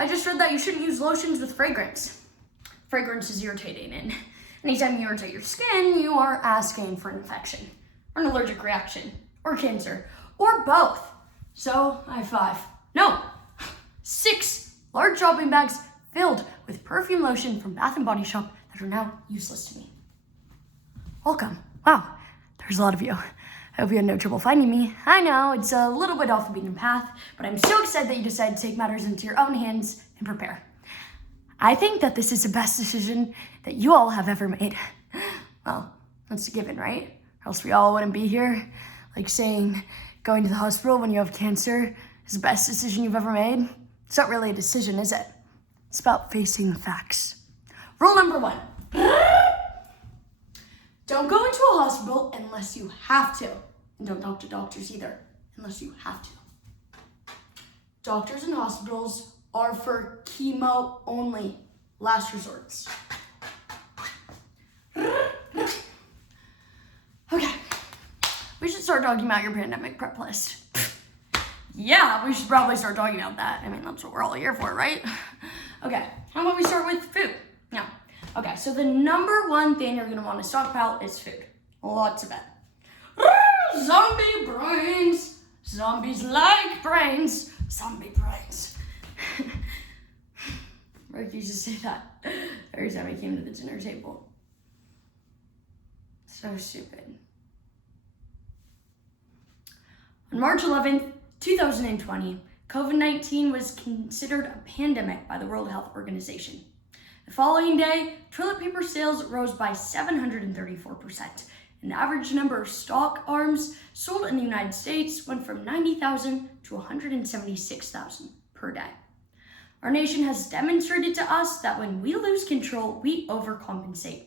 I just read that you shouldn't use lotions with fragrance. Fragrance is irritating, and anytime you irritate your skin, you are asking for an infection, or an allergic reaction, or cancer, or both. So, I have 5, no, 6 large shopping bags filled with perfume lotion from Bath & Body Shop that are now useless to me. Welcome. Wow, there's a lot of you. I hope you had no trouble finding me. I know, it's a little bit off the beaten path, but I'm so excited that you decided to take matters into your own hands and prepare. I think that this is the best decision that you all have ever made. Well, that's a given, right? Or else we all wouldn't be here. Like saying going to the hospital when you have cancer is the best decision you've ever made. It's not really a decision, is it? It's about facing the facts. Rule number 1. Don't go into a hospital unless you have to. And don't talk to doctors either, unless you have to. Doctors and hospitals are for chemo only, last resorts. Okay, we should start talking about your pandemic prep list. Yeah, we should probably start talking about that. I mean, that's what we're all here for, right? Okay, how about we start with food? No. Okay, so the number 1 thing you're gonna wanna stockpile is food. Lots of it. Zombie brains! Zombies like brains! Zombie brains. Rick used to say that every time I came to the dinner table. So stupid. On March 11th, 2020, COVID-19 was considered a pandemic by the World Health Organization. The following day, toilet paper sales rose by 734%, and the average number of stock arms sold in the United States went from 90,000 to 176,000 per day. Our nation has demonstrated to us that when we lose control, we overcompensate.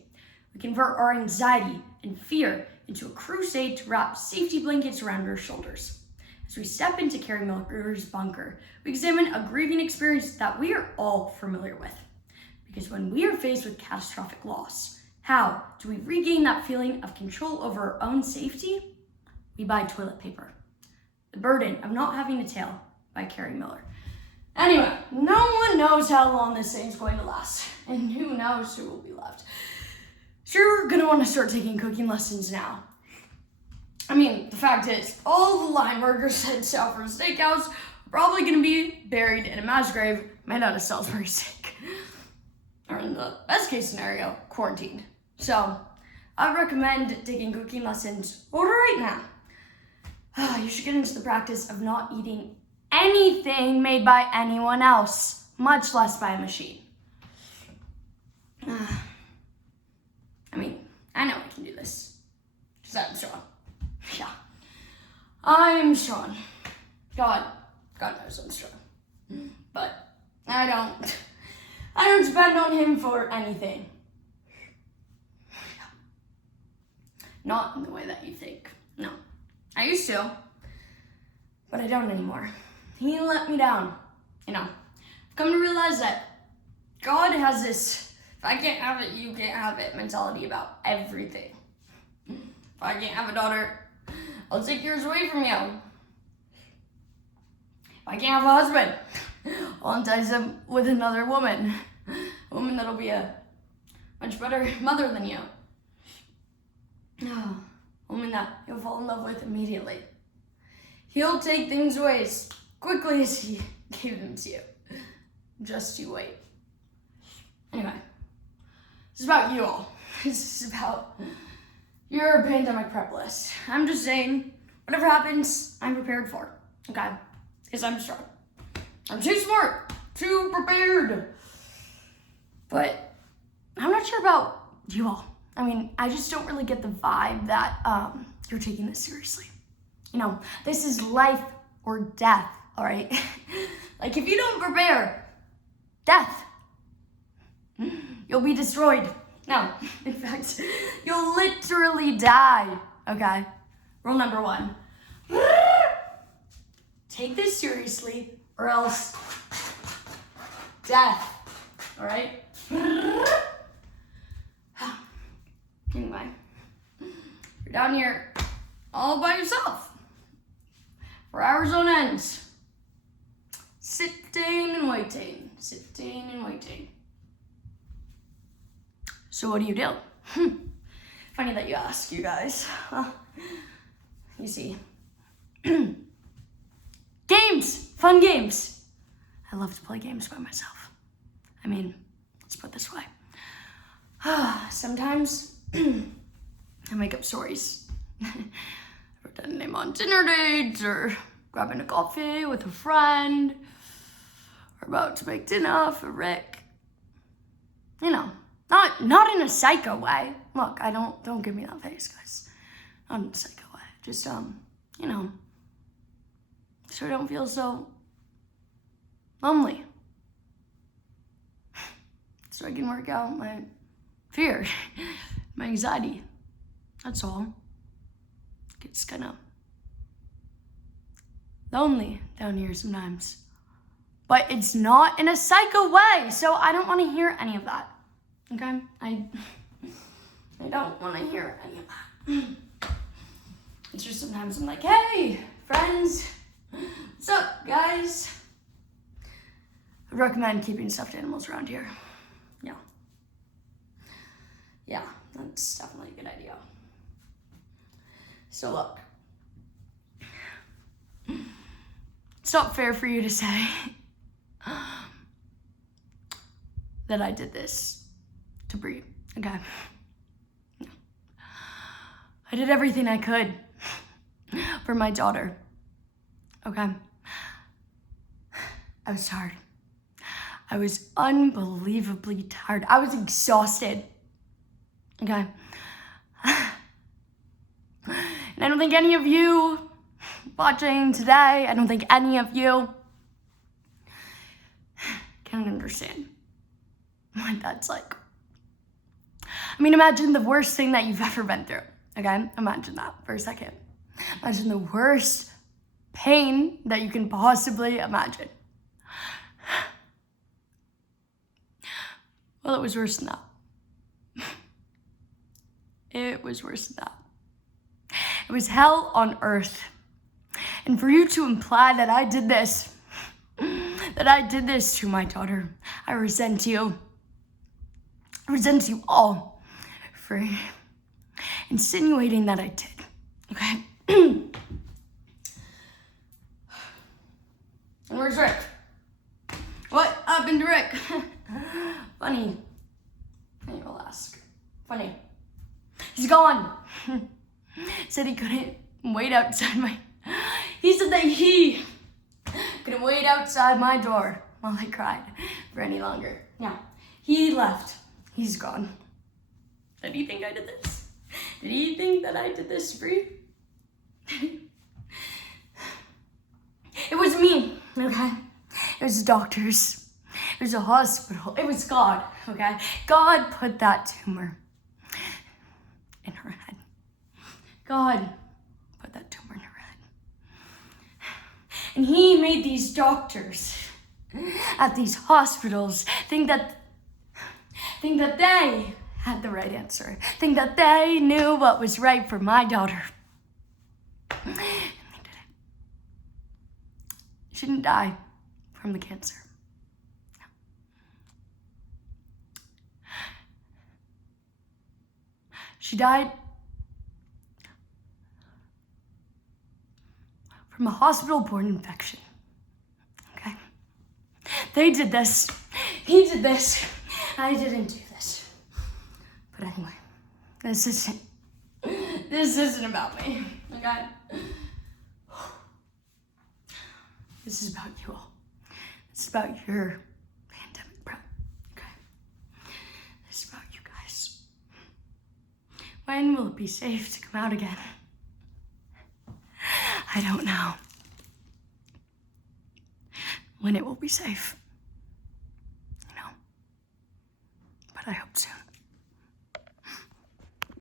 We convert our anxiety and fear into a crusade to wrap safety blankets around our shoulders. As we step into Carrie Miller's bunker, we examine a grieving experience that we are all familiar with. Because when we are faced with catastrophic loss, how do we regain that feeling of control over our own safety? We buy toilet paper. The Burden of Not Having a Tail by Carrie Miller. Anyway, no one knows how long this thing's going to last, and who knows who will be left. So you're gonna wanna start taking cooking lessons now. I mean, the fact is, all the line workers at Southford Steakhouse are probably gonna be buried in a mass grave made out of Salisbury steak. Or in the best case scenario, quarantined. So, I recommend taking cooking lessons right now. You should get into the practice of not eating anything made by anyone else, much less by a machine. I mean, I know I can do this, because I'm strong. Yeah, I'm strong. God knows I'm strong. But I don't depend on him for anything. Not in the way that you think. No. I used to, but I don't anymore. He let me down. I've come to realize that God has this, if I can't have it, you can't have it mentality about everything. If I can't have a daughter, I'll take yours away from you. If I can't have a husband, I'll entice him with another woman. A woman that'll be a much better mother than you. A woman that you'll fall in love with immediately. He'll take things away as quickly as he gave them to you. Just you wait. Anyway, this is about you all. This is about your pandemic prep list. I'm just saying, whatever happens, I'm prepared for. Okay? Because I'm strong. I'm too smart, too prepared. But I'm not sure about you all. I mean, I just don't really get the vibe that you're taking this seriously. This is life or death, all right? Like, if you don't prepare, death. You'll be destroyed. No, in fact, you'll literally die, okay? Rule number 1. Take this seriously or else death, all right? Anyway, you're down here all by yourself for hours on end. Sit sitting and waiting, sitting and waiting. So what do you do? Funny that you ask, you guys. You see. Games! Fun games! I love to play games by myself. I mean, let's put it this way. Sometimes I make up stories. Pretending I'm on dinner dates or grabbing a coffee with a friend or about to make dinner for Rick. You know, not in a psycho way. Look, don't give me that face, guys. Not in a psycho way. Just, you know, so I don't feel so lonely. So I can work out my fear, my anxiety. That's all. It's kind of lonely down here sometimes. But it's not in a psycho way, so I don't want to hear any of that. Okay? I don't want to hear any of that. It's just sometimes I'm like, hey, friends, what's up, guys? I recommend keeping stuffed animals around here. Yeah. Yeah, that's definitely a good idea. So look, it's not fair for you to say that I did this to Brie, okay? No. I did everything I could for my daughter, okay? I was tired. I was unbelievably tired. I was exhausted, okay? And I don't think any of you watching today, I don't think any of you can understand what that's like. I mean, imagine the worst thing that you've ever been through, okay? Imagine that for a second. Imagine the worst pain that you can possibly imagine. Well, it was worse than that. It was worse than that. It was hell on earth. And for you to imply that I did this to my daughter, I resent you. I resent you all for insinuating that I did, okay? And where's Rick? What happened to Rick? Funny. You will ask. Funny. He's gone. Said he couldn't wait outside my... He said that he couldn't wait outside my door while I cried for any longer. Yeah. He left. He's gone. Did he think I did this? Did he think that I did this for you? It was me, okay? It was doctors. It was a hospital. It was God, okay? God put that tumor in her head. God put that tumor in her head. And he made these doctors at these hospitals think that they had the right answer. Think that they knew what was right for my daughter. And they did it. She didn't die from the cancer. No. She died from a hospital-borne infection, okay? They did this. He did this. I didn't do this. But anyway, this isn't about me, okay? This is about you all. This is about your pandemic prep, okay? This is about you guys. When will it be safe to come out again? I don't know when it will be safe, you know, but I hope soon.